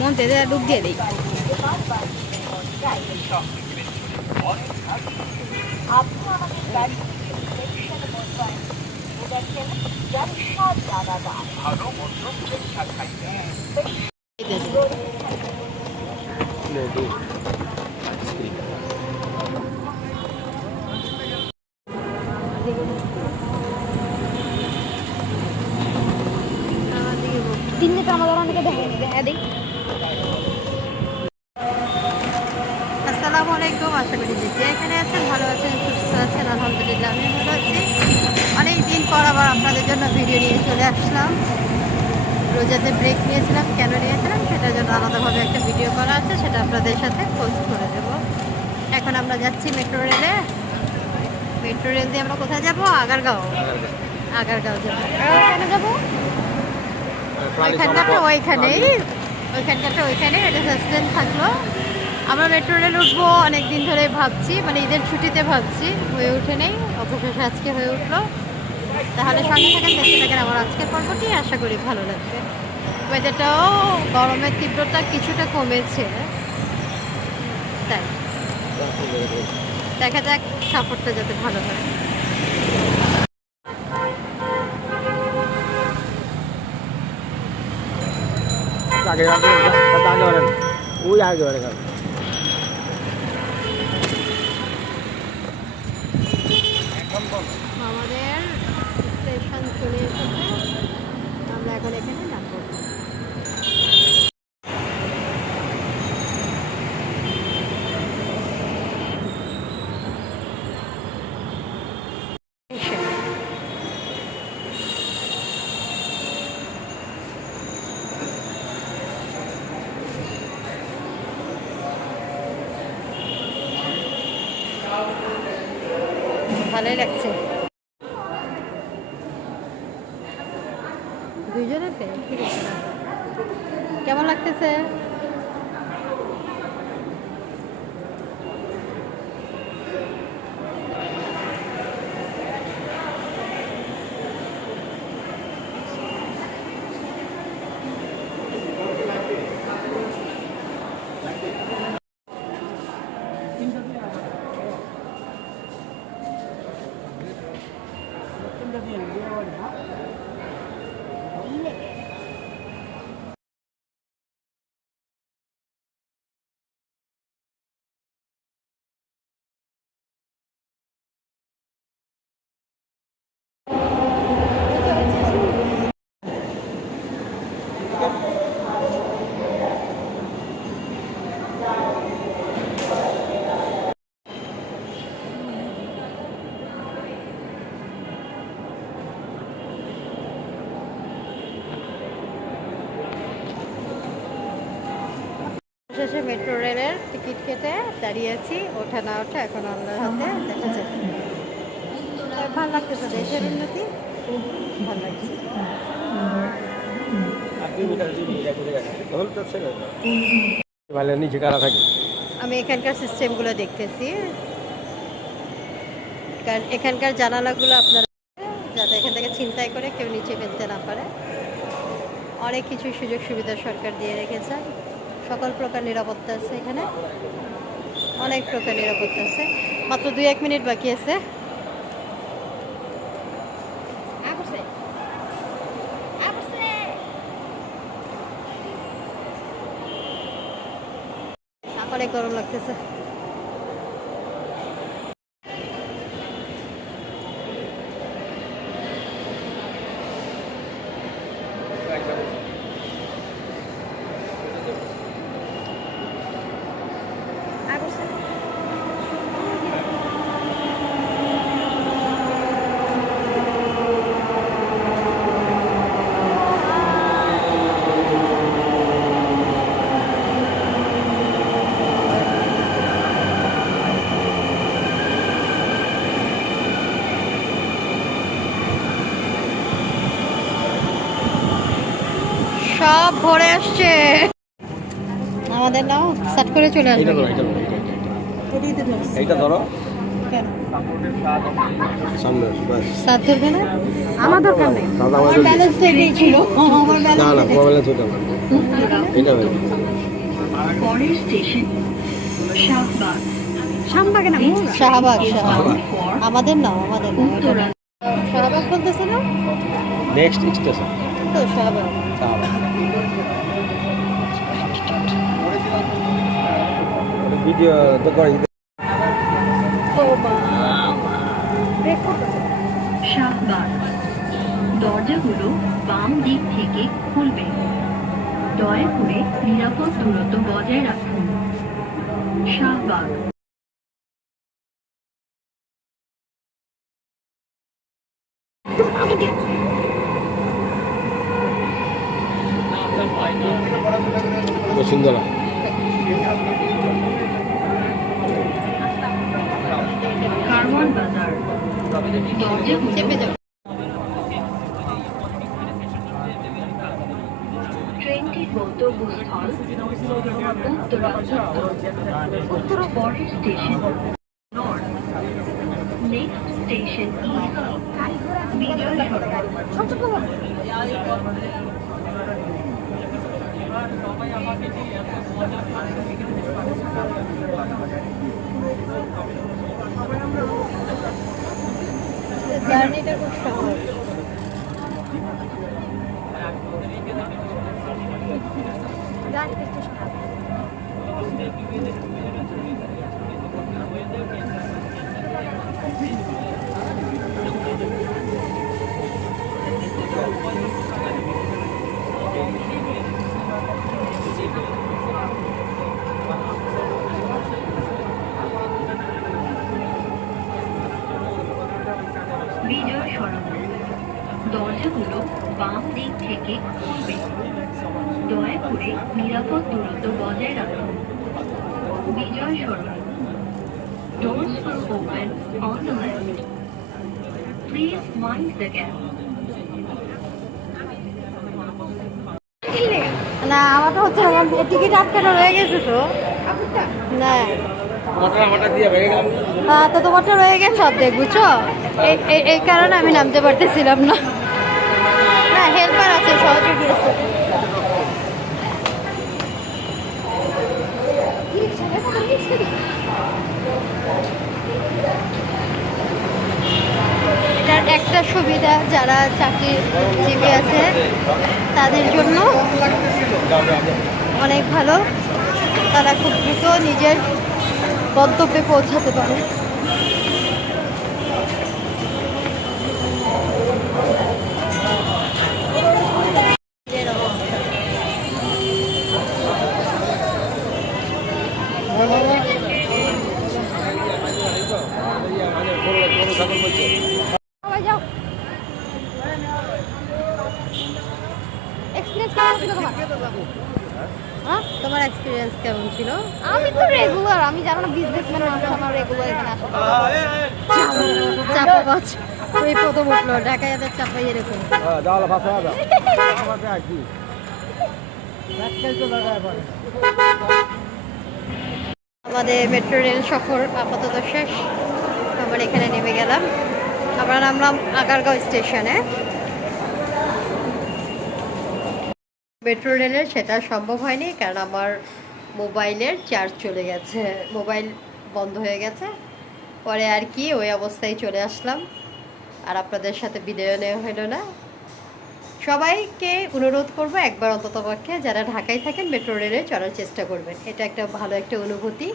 মন্ত্রে ডুব দিয়ে দিই। দিনে তো আমাদের অনেকে দেখা দিই। আসসালামু আলাইকুম, আশা করি যে এখানে আছেন ভালো আছেন, সুস্থ আছেন। আলহামদুলিল্লাহ আমি ভালো আছি। অনেক দিন পর আবার আপনাদের জন্য ভিডিও নিয়ে চলে আসলাম। রোজাতে ব্রেক নিয়েছিলাম, কেন নিয়েছিলাম সেটার জন্য আলাদাভাবে একটা ভিডিও করা আছে, সেটা আপনাদের সাথে পোস্ট করে দেবো। এখন আমরা যাচ্ছি মেট্রো রেলে। মেট্রো রেল দিয়ে আমরা কোথায় যাবো? আগারগাঁও যাবো। কেন যাবো? ওইখানকারটা ওইখানেই, এটা সাসপেন্স থাকলো। আমরা মেট্রো রেল উঠবো অনেকদিন ধরে ভাবছি, মানে ঈদের ছুটিতে ভাবছি, হয়ে ওঠে নেই, অবশেষে আজকে হয়ে উঠলো। তাহলে সঙ্গে থাকেন, দেখতে থাকেন আমার আজকের পর্বটি, আশা করি ভালো লাগবে। ওয়েদারটাও গরমের তীব্রতা কিছুটা কমেছে, তাই দেখা যাক সাপোর্টটা যাতে ভালো হয়। আমাদের স্টেশন চলে এসেছে, আমরা এখন এখানে নামবো। ভালোই লাগছে দুইজনেতে। ঠিক আছে, কেমন লাগতেছে? শেষে মেট্রো রেলের টিকিট কেটে দাঁড়িয়ে আছি, ওঠা না ওঠা এখন আল্লাহর হাতে, দেখা যাবে। ভালো লাগতেছে, দেশের উন্নতি ভালো লাগছে। আমি এখানকার সিস্টেমগুলো দেখতেছি, কারণ এখানকার জানালাগুলো আপনারা যাতে এখান থেকে ছিনতাই করে কেউ নিচে ফেলতে না পারে, অনেক কিছু সুযোগ সুবিধা সরকার দিয়ে রেখেছে। সকল প্রকার নিরাপত্তা আছে এখানে, অনেক প্রকার নিরাপত্তা আছে। মাত্র 2-1 মিনিট বাকি আছে। অনেক গরম লাগতেছে। সব ভরে আসছে, আমাদের নাও সাট করে চলে আসবে। এইটা ধরো, কেন সামনে বাস সাত ধরবে না? আমার দরকার নেই, দাদা আমার আমাদের ব্যালেন্সটা এটাই ছিল, আমার না না ব্যালেন্স মোবাইলে ছোট না এটা ভাই পরের স্টেশন শাহবাগ। শাহবাগে না, শাহবাগ শাহবাগ আমাদের না, আমাদের না, ওটা না। শাহবাগ বলতেছে না নেক্সট স্টেশন তো, শাহবাগ। ভিডিও তো করে ও বাবা, ব্রেক করতেছে। শাহবাগ। দরজাগুলো বাম দিক থেকে খুলবে। দয়া করে নিরাপদ দূরত্ব বজায় রাখুন। শাহবাগ। বসুন্ধরা কারওয়ান বাজার। দরজাগুলো চেপে যাও। ট্রেনটির গন্তব্যস্থল উত্তরা উত্তর। পরের station north. Next station is Bijoy Sarkar. জার্নিটা খুব সহজ। বিজয় সরকার। দরজাগুলো বাম দিক থেকে খুলবে। দয়া করে নিরাপদ দূরত্ব বজায় রাখুন। বিজয় সরকার। Doors will open on the left. Please mind the gap. না, আমারটা হচ্ছে না, টিকিট আটকানো রয়ে গেছে তো। না তো তোমারটা রয়ে গেছে অর্ধেক, বুঝছো? এই কারণে আমি নামতে পারতেছিলাম না। না, হেল্পার আছে, সহযোগী আছে। এটার একটা সুবিধা, যারা চাকরিজীবী আছে তাদের জন্য অনেক ভালো, তারা খুব দ্রুত নিজের গন্তব্যে পৌঁছাতে পারে। সবাই যাও। এক্সপিরিয়েন্স কেমন ছিল তোমার? হ্যাঁ, তোমার এক্সপিরিয়েন্স কেমন ছিল? আমি তো রেগুলার, আমি জানো না, বিজনেসম্যান মানুষ, আমার রেগুলার এখানে আসা। চাপা বাজ ওই প্রথম উঠলো ঢাকায়, এদের চাপাই এরকম। আমাদের মেট্রো রেল সফর আপাতত শেষ। আমরা এখানে নেমে গেলাম, আমরা নামলাম আগারগাঁও স্টেশনে। মেট্রো রেলের সেটা সম্ভব হয়নি, কারণ আমার মোবাইলের চার্জ চলে গেছে, মোবাইল বন্ধ হয়ে গেছে। পরে আর কি ওই অবস্থায় চলে আসলাম, আর আপনাদের সাথে বিদায় নেওয়া হলো না। সবাইকে অনুরোধ করব, একবার অন্ততপক্ষে যারা ঢাকায় থাকেন মেট্রো রেলে চড়ার চেষ্টা করবেন, এটা একটা ভালো একটা অনুভূতি।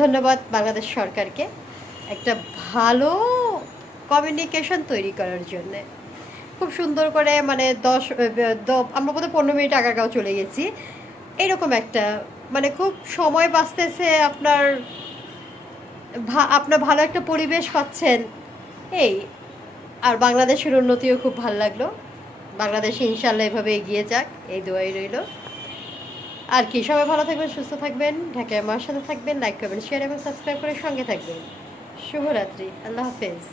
ধন্যবাদ বাংলাদেশ সরকারকে একটা ভালো কমিউনিকেশন তৈরি করার জন্যে। খুব সুন্দর করে, মানে আমরা বোধহয় 15 মিনিট আগারগাঁও চলে গেছি, এরকম একটা, মানে খুব সময় বাঁচতেছে আপনার, আপনার ভালো একটা পরিবেশ পাচ্ছেন এই। আর বাংলাদেশের উন্নতিও খুব ভালো লাগলো। বাংলাদেশ ইনশাল্লাহ এভাবে এগিয়ে যাক, এই দোয়াই রইল। আর কি, সবাই ভালো থাকবেন, সুস্থ থাকবেন, ঢাকায় আমার সাথে থাকবেন, লাইক করবেন, শেয়ার এবং সাবস্ক্রাইব করে সঙ্গে থাকবেন। শুভরাত্রি, আল্লাহ হাফেজ।